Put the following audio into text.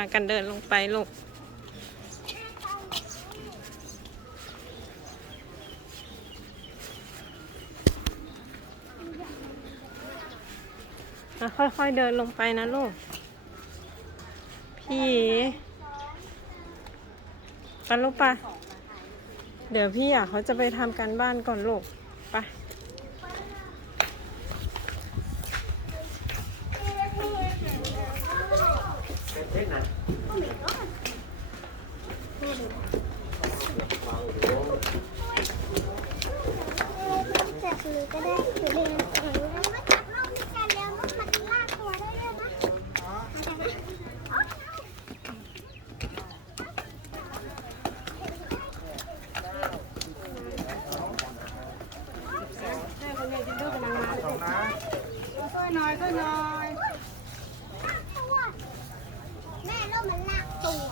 ากันเดินลงไปลูก ค่อยๆเดินลงไปนะลูก พี่ไปลูกปะเดี๋ยวพี่อยากเขาจะไปทำการบ้านก่อนลูก ไป จับมือ ก็ได้หรือเดินเองแล้วก็จับนกนี่กันแล้วนมันลากตัวได้ด้วยนะมาจากไหนช่วยหน่อยช่วยหน่อย ลากตัวแม่นก มันลากตัว